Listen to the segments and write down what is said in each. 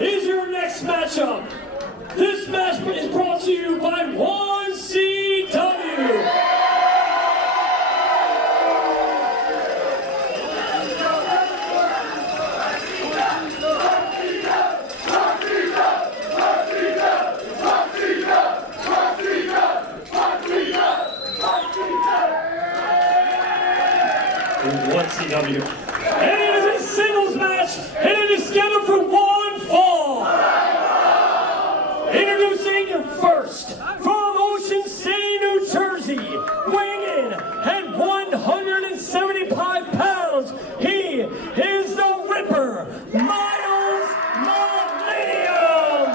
is your next matchup. This match is brought to you by 1CW. CW. And it is a singles match, and it is scheduled for one fall. Introducing first, from Ocean City, New Jersey, weighing in at 175 pounds, he is the Ripper, Myles Millennium.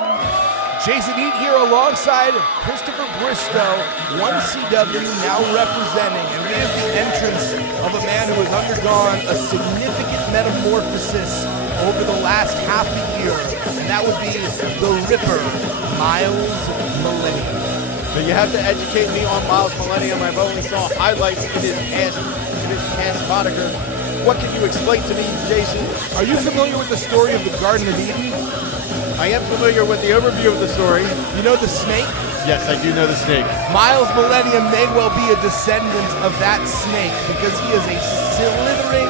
Jason Eat here alongside Christopher Bristow, 1CW now representing, and we have the entrance of a man who has undergone a significant metamorphosis over the last half a year, and that would be the Ripper, Myles Millennium. So you have to educate me on Myles Millennium. I've only saw highlights in his past moniker. What can you explain to me, Jason? Are you familiar with the story of the Garden of Eden? I am familiar with the overview of the story. You know the snake? Yes, I do know the snake. Myles Millennium may well be a descendant of that snake because he is a slithering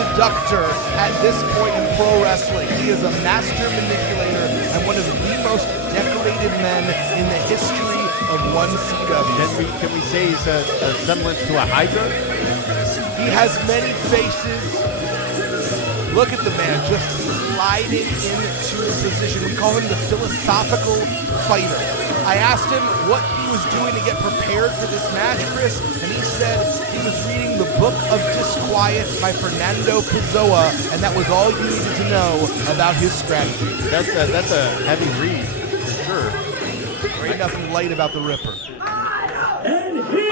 seductor at this point in pro wrestling. He is a master manipulator and one of the most decorated men in the history of 1CW. Can we say he's a semblance to a Hydra? He has many faces. Look at the man just sliding into a position. We call him the philosophical fighter. I asked him what he was doing to get prepared for this match, Chris, and he said he was reading the Book of Disquiet by Fernando Pessoa, and that was all you needed to know about his strategy. That's a heavy read, for sure. There ain't nothing light about the Ripper.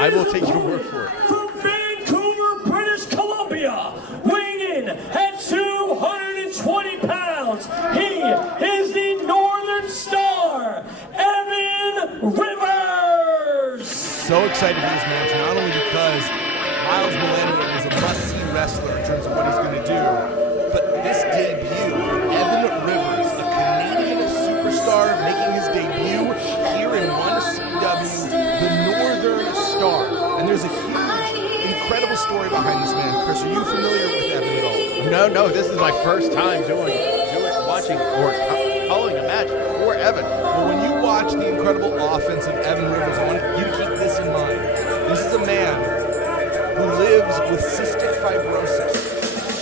I will take your word for it. From Vancouver, British Columbia, weighing in at 220 pounds, he is the Northern Star, Evan Rivers. So excited for this match, not only because Myles Millennium is a must-see wrestler in terms of what he's going to do, but this debut, Evan Rivers, a Canadian superstar making his debut here in 1CW, the Northern Star. And there's a huge, incredible story behind this man. Chris, are you familiar with Evan at all? No, this is my first time watching or calling a match for Evan. Well, when you watch the incredible offense of Evan Rivers, I want you to keep this in mind. This is a man who lives with cystic fibrosis.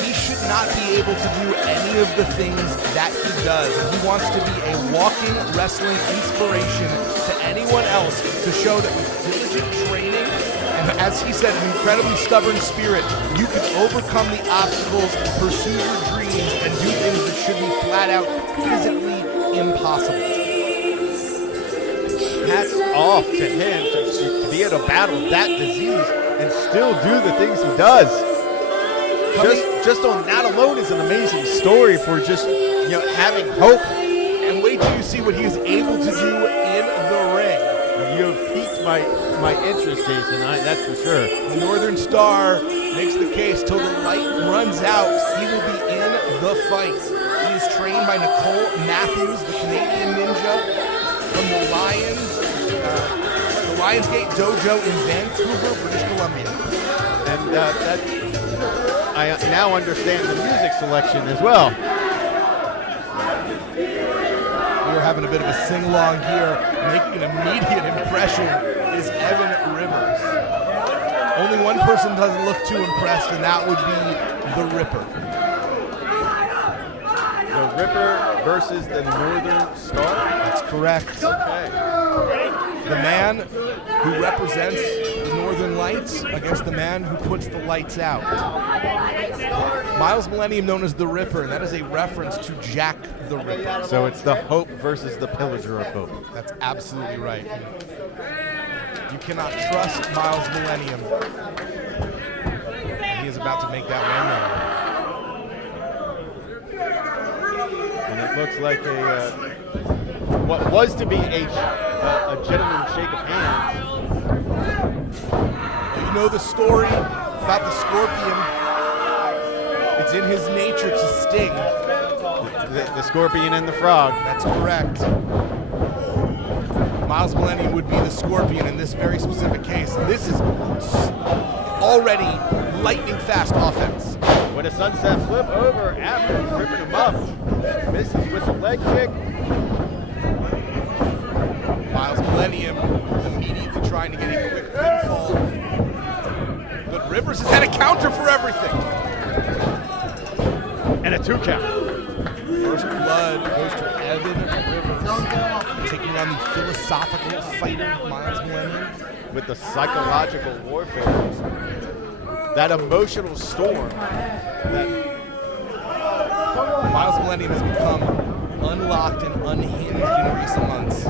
He should not be able to do any of the things that he does. He wants to be a walking wrestling inspiration to anyone else to show that with diligent training and, as he said, an incredibly stubborn spirit, you can overcome the obstacles, pursue your dreams, and do things that should be flat out physically impossible. Hats off to him to be able to battle that disease and still do the things he does. Just on that alone is an amazing story for just having hope. And wait till you see what he is able to do in the ring. You have piqued my interest, Jason. That's for sure. The Northern Star makes the case till the light runs out. He will be in the fight. He is trained by Nicole Matthews, the Canadian ninja from the Lionsgate Dojo in Vancouver, British Columbia. And I now understand the music selection as well. We're having a bit of a sing-along here. Making an immediate impression is Evan Rivers. Only one person doesn't look too impressed, and that would be the Ripper. The Ripper versus the Northern Star? That's correct. Okay. The man who represents the Northern Lights against the man who puts the lights out. Myles Millennium, known as the Ripper, and that is a reference to Jack the Ripper. So it's the Hope versus the Pillager of Hope. That's absolutely right. You cannot trust Myles Millennium. And he is about to make that one known. And it looks like what was to be a gentleman's shake of hands. You know the story about the scorpion. It's in his nature to sting. The Scorpion and the Frog. That's correct. Myles Millennium would be the Scorpion in this very specific case. This is already lightning fast offense. With a sunset flip over after ripping him up. Misses with the leg kick. Myles Millennium immediately trying to get a quick pinfall. But Rivers has had a counter for everything. And a 2 count. First blood goes to Evan Rivers, taking on the philosophical fighter Myles Millennium. With the psychological warfare. That emotional storm. That Myles Millennium has become unlocked and unhinged in recent months.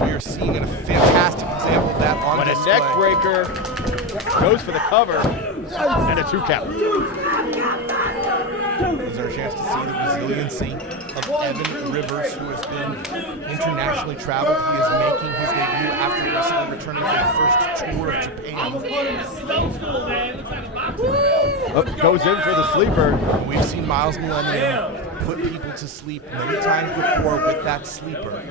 We are seeing a fantastic example of that on when display. a neck breaker goes for the cover and a 2 count. Is there a chance to see the resiliency of Evan Rivers, who has been internationally traveled? He is making his debut after recently returning from the first tour of Japan. Goes in for the sleeper. We've seen Myles Millennium put people to sleep many times before with that sleeper.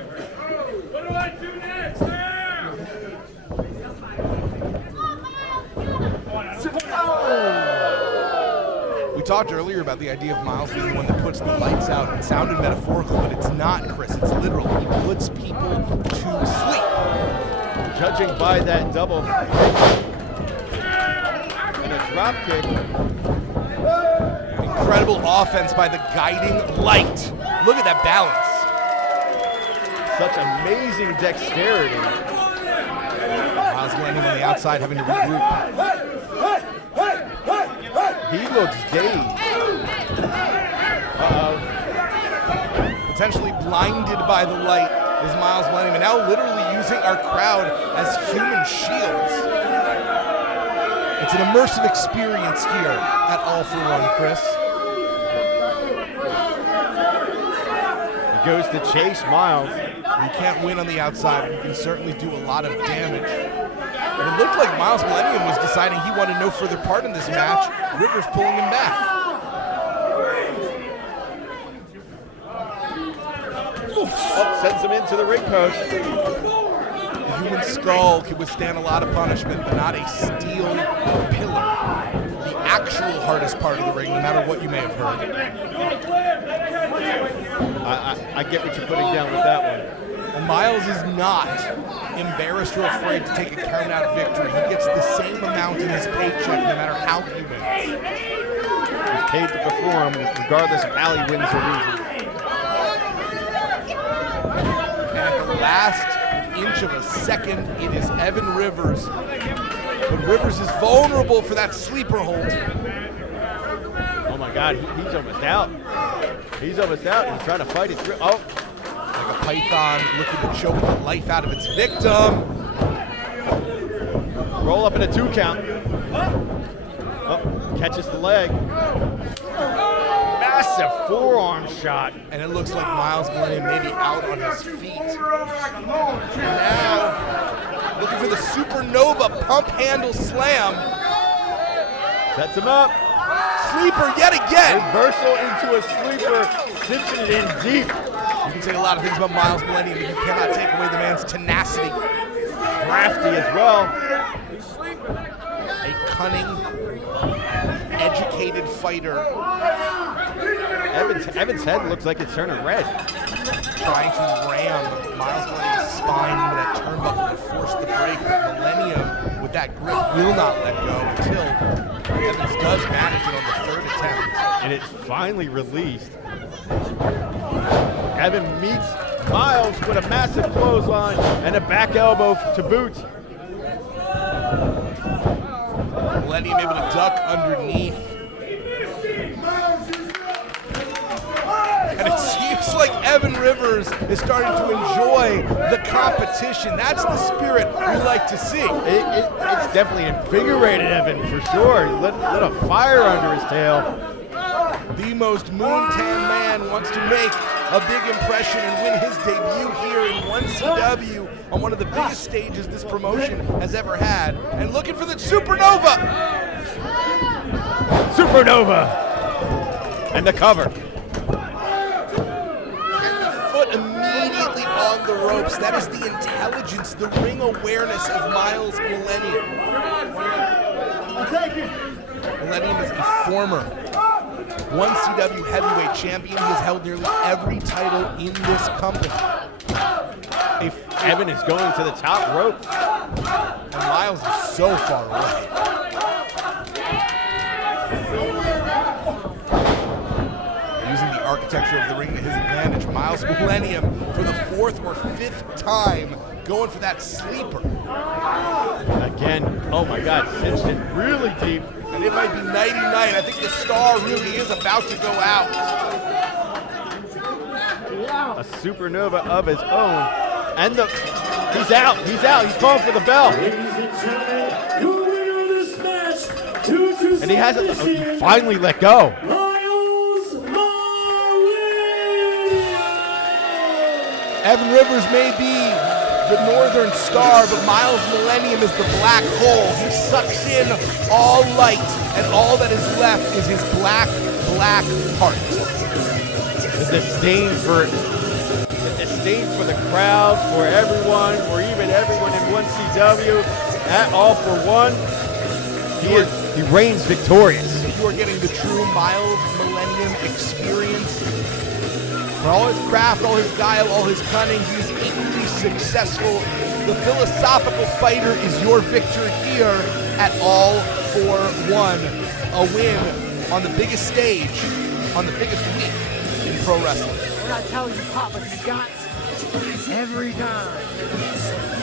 What do I do next? We talked earlier about the idea of Myles being the one that puts the lights out. It sounded metaphorical, but it's not, Chris. It's literal. He puts people to sleep. Judging by that double and a drop kick. Incredible offense by the guiding light. Look at that balance. Such amazing dexterity. Myles Millennium on the outside having to regroup. He looks dazed. Potentially blinded by the light is Myles Millennium, and now literally using our crowd as human shields. It's an immersive experience here at All for One, Chris. He goes to chase Myles. You can't win on the outside, but you can certainly do a lot of damage. And it looked like Myles Millennium was deciding he wanted no further part in this match. Rivers pulling him back. Sends him into the ring post. The human skull can withstand a lot of punishment, but not a steel pillar. The actual hardest part of the ring, no matter what you may have heard. I get what you're putting down with that one. And Myles is not embarrassed or afraid to take a count-out victory. He gets the same amount in his paycheck no matter how he wins. He's paid to perform regardless of how he wins or loses. And at the last inch of a second, it is Evan Rivers. But Rivers is vulnerable for that sleeper hold. Oh my God, he's almost out. He's almost out. He's trying to fight it through. Oh. Like a python looking to choke the life out of its victim. Roll up in a 2 count. Oh, catches the leg. Massive forearm shot. And it looks like Myles Millennium may be out on his feet. And now, looking for the supernova pump handle slam. Sets him up. Sleeper yet again. Reversal into a sleeper, cinching it in deep. You can say a lot of things about Myles Millennium, but you cannot take away the man's tenacity. Crafty as well. A cunning, educated fighter. Evan's head looks like it's turning red. Trying to ram Myles Millennium's spine into that turnbuckle to force the break. But Millennium, with that grip, will not let go until Evans does manage it on the 3rd attempt. And it's finally released. Evan meets Myles with a massive clothesline and a back elbow to boot. Millennium able to duck underneath. And it seems like Evan Rivers is starting to enjoy the competition. That's the spirit we like to see. It's definitely invigorated Evan for sure. He lit a fire under his tail. The most moontanned man wants to make a big impression and win his debut here in 1CW on one of the biggest stages this promotion has ever had. And looking for the supernova. Supernova. And the cover. And the foot immediately on the ropes. That is the intelligence, the ring awareness of Myles Millennium. Millennium is a former 1CW heavyweight champion. He has held nearly every title in this company. Evan is going to the top rope. And Myles is so far away. Using the architecture of the ring to his advantage, Myles Millennium for the 4th or 5th time going for that sleeper. Again, oh my God, cinched it really deep. And it might be nighty-night. I think the star really is about to go out. A supernova of his own. And he's out, he's calling for the bell. Ladies and gentlemen, your winner of this match, And he hasn't, he finally let go. Myles Millennium. Evan Rivers may be the Northern Star, but Myles Millennium is the black hole. He sucks in all light, and all that is left is his black, black heart. The disdain for the crowd, for everyone, for even everyone in 1CW, at all for one. He reigns victorious. You are getting the true Myles Millennium experience. For all his craft, all his guile, all his cunning, he's equally successful. The philosophical fighter is your victor here at All for One. A win on the biggest stage, on the biggest week in pro wrestling. When I tell you, Papa, you got every time.